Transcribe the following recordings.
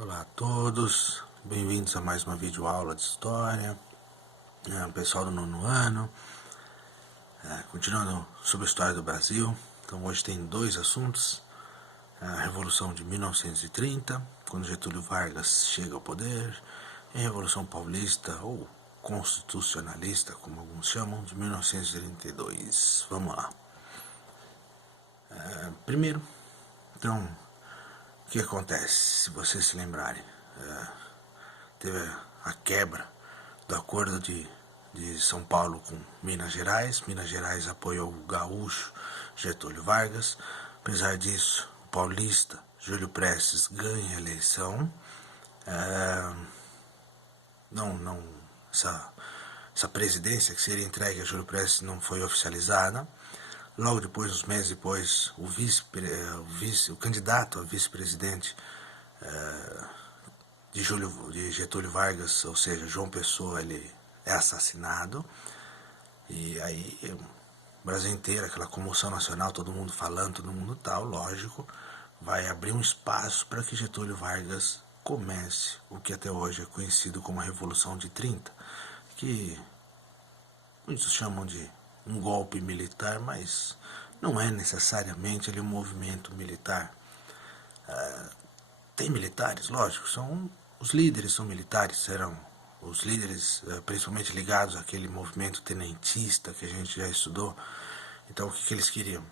Olá a todos, bem-vindos a mais uma videoaula de história, pessoal do nono ano, continuando sobre a história do Brasil. Então hoje tem dois assuntos: a Revolução de 1930, quando Getúlio Vargas chega ao poder, e a Revolução Paulista, ou Constitucionalista, como alguns chamam, de 1932. Vamos lá. Primeiro, então, o que acontece, se vocês se lembrarem? Teve a quebra do acordo de São Paulo com Minas Gerais. Minas Gerais apoiou o gaúcho Getúlio Vargas. Apesar disso, o paulista Júlio Prestes ganha a eleição. Essa presidência que seria entregue a Júlio Prestes não foi oficializada. Logo depois, uns meses depois, o candidato a vice-presidente de Getúlio Vargas, ou seja, João Pessoa, ele é assassinado. E aí o Brasil inteiro, aquela comoção nacional, todo mundo falando, todo mundo tal, lógico, vai abrir um espaço para que Getúlio Vargas comece o que até hoje é conhecido como a Revolução de 30, que muitos chamam de um golpe militar, mas não é necessariamente ele um movimento militar. Tem militares, lógico, os líderes são militares, serão os líderes principalmente ligados àquele movimento tenentista que a gente já estudou. Então o que eles queriam?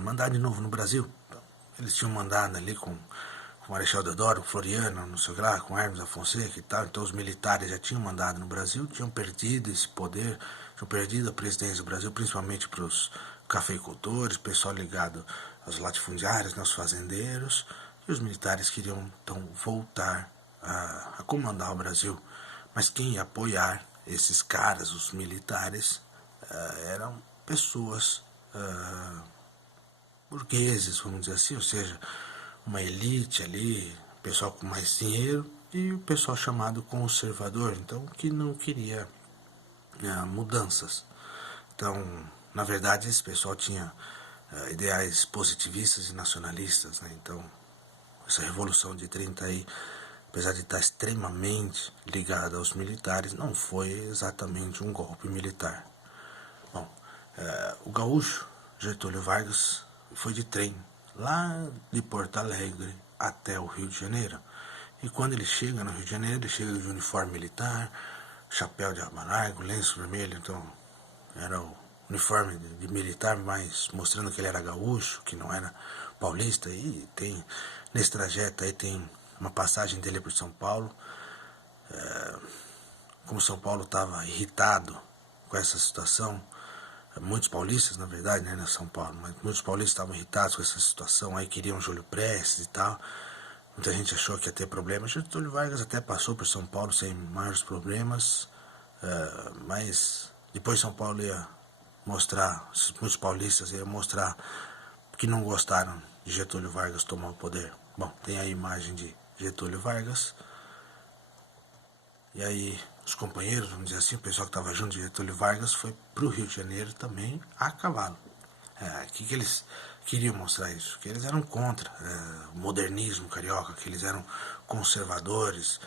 Mandar de novo no Brasil. Então, eles tinham mandado ali com o Marechal Deodoro, Floriano, não sei o que lá, com Hermes da Fonseca e tal. Então os militares já tinham mandado no Brasil, tinham perdido esse poder, tinham perdido a presidência do Brasil, principalmente para os cafeicultores, pessoal ligado aos latifundiários, aos fazendeiros. E os militares queriam então voltar a comandar o Brasil. Mas quem ia apoiar esses caras, os militares, eram pessoas burgueses, vamos dizer assim, ou seja, uma elite ali, pessoal com mais dinheiro e o pessoal chamado conservador, então que não queria mudanças. Então, na verdade, esse pessoal tinha ideais positivistas e nacionalistas, né? Então, essa Revolução de 30 aí, apesar de estar extremamente ligada aos militares, não foi exatamente um golpe militar. Bom, o gaúcho Getúlio Vargas foi de trem, lá de Porto Alegre até o Rio de Janeiro. E quando ele chega no Rio de Janeiro, ele chega de uniforme militar, chapéu de aba larga, lenço vermelho, então era o uniforme de militar, mas mostrando que ele era gaúcho, que não era paulista. E tem, nesse trajeto aí tem uma passagem dele por São Paulo. Como São Paulo estava irritado com essa situação, muitos paulistas, na verdade, né, São Paulo, mas muitos paulistas estavam irritados com essa situação, aí queriam Júlio Prestes e tal. Muita gente achou que ia ter problemas. Getúlio Vargas até passou por São Paulo sem maiores problemas, mas depois São Paulo ia mostrar, muitos paulistas iam mostrar que não gostaram de Getúlio Vargas tomar o poder. Bom, tem a imagem de Getúlio Vargas, e aí os companheiros, vamos dizer assim, o pessoal que estava junto de Getúlio Vargas foi para o Rio de Janeiro também a cavalo. Que eles queriam mostrar isso? Que eles eram contra o modernismo carioca, que eles eram conservadores,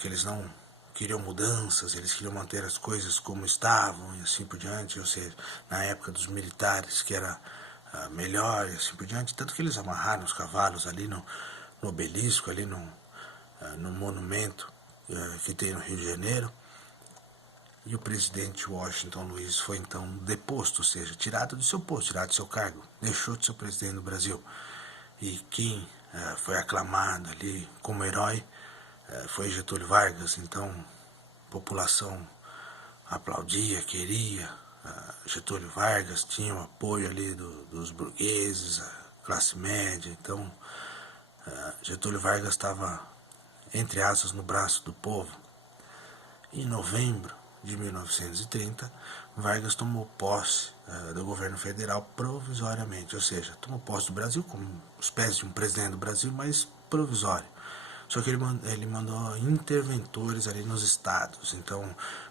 que eles não queriam mudanças, eles queriam manter as coisas como estavam e assim por diante, ou seja, na época dos militares que era melhor e assim por diante, tanto que eles amarraram os cavalos ali no obelisco, ali no monumento que tem no Rio de Janeiro. E o presidente Washington Luiz foi então deposto, ou seja, tirado do seu posto, tirado do seu cargo, deixou de ser presidente do Brasil. E quem foi aclamado ali como herói foi Getúlio Vargas. Então a população aplaudia, queria Getúlio Vargas, tinha o apoio ali dos burgueses, a classe média. Então Getúlio Vargas estava entre asas no braço do povo. Em novembro de 1930, Vargas tomou posse do governo federal provisoriamente, ou seja, tomou posse do Brasil como uma espécie de um presidente do Brasil, mas provisório. Só que ele mandou interventores ali nos estados. Então,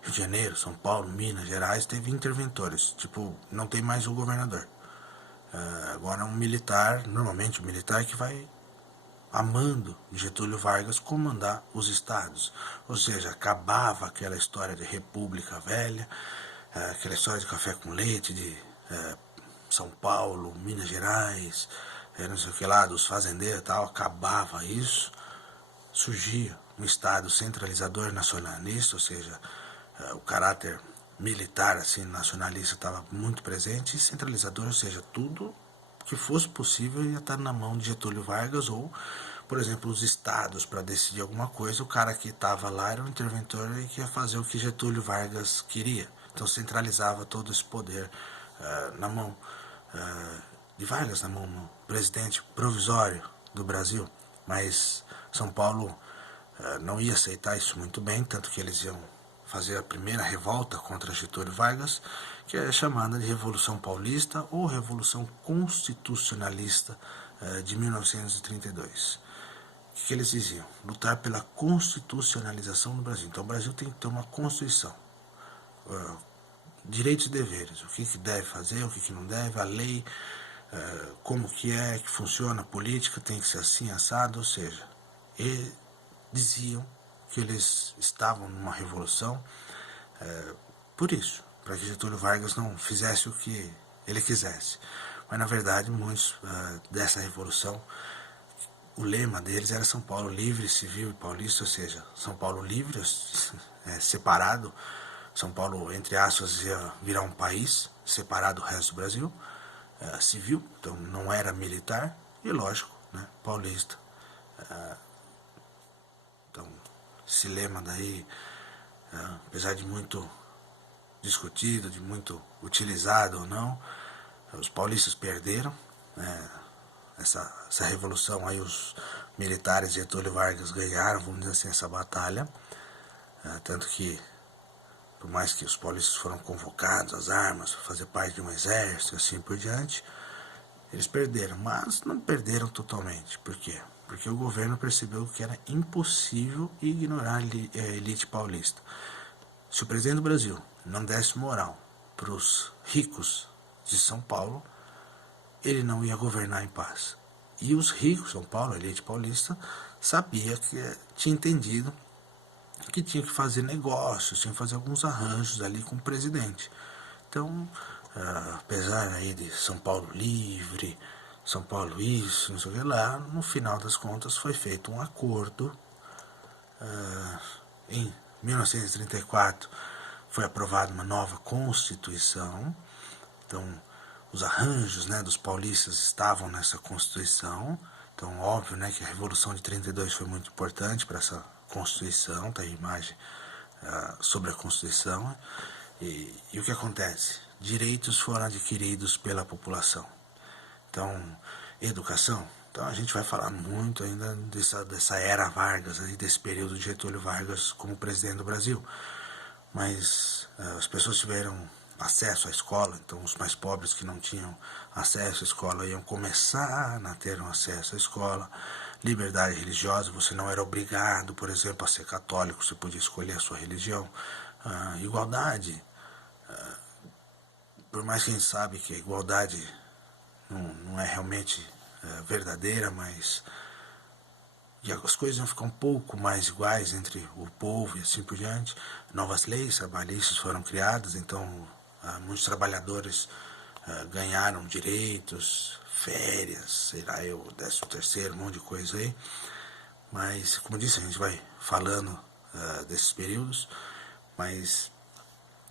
Rio de Janeiro, São Paulo, Minas Gerais, teve interventores. Tipo, não tem mais o governador. Agora um militar, normalmente um militar que vai a mando de Getúlio Vargas, comandar os estados. Ou seja, acabava aquela história de república velha, aquela história de café com leite, de São Paulo, Minas Gerais, não sei o que lá, dos fazendeiros e tal, acabava isso, surgia um estado centralizador nacionalista, ou seja, o caráter militar assim nacionalista estava muito presente, e centralizador, ou seja, tudo que fosse possível ia estar na mão de Getúlio Vargas, ou, por exemplo, os estados, para decidir alguma coisa, o cara que estava lá era um interventor e que ia fazer o que Getúlio Vargas queria. Então centralizava todo esse poder na mão de Vargas, na mão do presidente provisório do Brasil. Mas São Paulo não ia aceitar isso muito bem, tanto que eles iam fazer a primeira revolta contra Getúlio Vargas, que é chamada de Revolução Paulista ou Revolução Constitucionalista de 1932. O que eles diziam? Lutar pela constitucionalização do Brasil. Então o Brasil tem que ter uma Constituição. Direitos e deveres, o que deve fazer, o que não deve, a lei, como que funciona a política, tem que ser assim, assado, ou seja, e diziam que eles estavam numa revolução por isso, para que Getúlio Vargas não fizesse o que ele quisesse. Mas na verdade, muitos dessa revolução, o lema deles era São Paulo livre, civil e paulista, ou seja, São Paulo livre, separado, São Paulo, entre aspas, ia virar um país separado do resto do Brasil, civil, então não era militar, e lógico, né, paulista. Então, esse lema daí, apesar de muito discutido, de muito utilizado ou não, os paulistas perderam essa revolução. Aí os militares de Getúlio Vargas ganharam, vamos dizer assim, essa batalha, tanto que, por mais que os paulistas foram convocados às armas, fazer parte de um exército e assim por diante, eles perderam, mas não perderam totalmente. Por quê? Porque o governo percebeu que era impossível ignorar a elite paulista. Se o presidente do Brasil não desse moral para os ricos de São Paulo, ele não ia governar em paz. E os ricos de São Paulo, a elite paulista, sabia que tinha entendido que tinha que fazer negócios, tinha que fazer alguns arranjos ali com o presidente. Então, apesar aí de São Paulo livre, São Paulo isso, não sei o que lá, no final das contas foi feito um acordo. Em 1934 foi aprovada uma nova Constituição. Então, os arranjos, né, dos paulistas estavam nessa Constituição. Então, óbvio, né, que a Revolução de 32 foi muito importante para essa Constituição, tá aí a imagem sobre a Constituição. E o que acontece? Direitos foram adquiridos pela população. Então, educação. Então a gente vai falar muito ainda dessa era Vargas, aí, desse período de Getúlio Vargas como presidente do Brasil. Mas as pessoas tiveram acesso à escola, então os mais pobres que não tinham acesso à escola iam começar a ter um acesso à escola. Liberdade religiosa, você não era obrigado, por exemplo, a ser católico, você podia escolher a sua religião. Igualdade, por mais que a gente sabe que a igualdade não é realmente verdadeira, mas e as coisas vão ficar um pouco mais iguais entre o povo e assim por diante. Novas leis trabalhistas foram criadas, então muitos trabalhadores ganharam direitos, férias, sei lá, 13º, um monte de coisa aí. Mas, como disse, a gente vai falando desses períodos, mas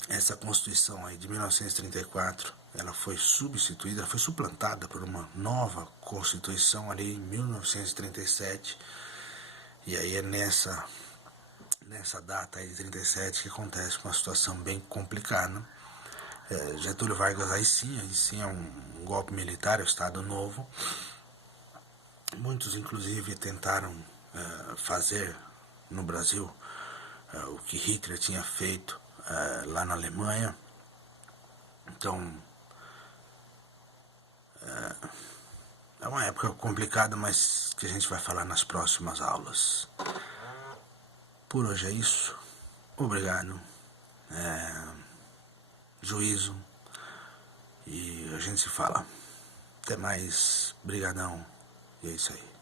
essa Constituição aí de 1934, ela foi substituída, ela foi suplantada por uma nova Constituição ali em 1937, e aí é nessa data aí de 37 que acontece uma situação bem complicada. Getúlio Vargas aí sim é um golpe militar, é o Estado Novo. Muitos inclusive tentaram fazer no Brasil o que Hitler tinha feito lá na Alemanha. Então é uma época complicada, mas que a gente vai falar nas próximas aulas. Por hoje é isso. Obrigado. Juízo. E a gente se fala. Até mais. Brigadão. E é isso aí.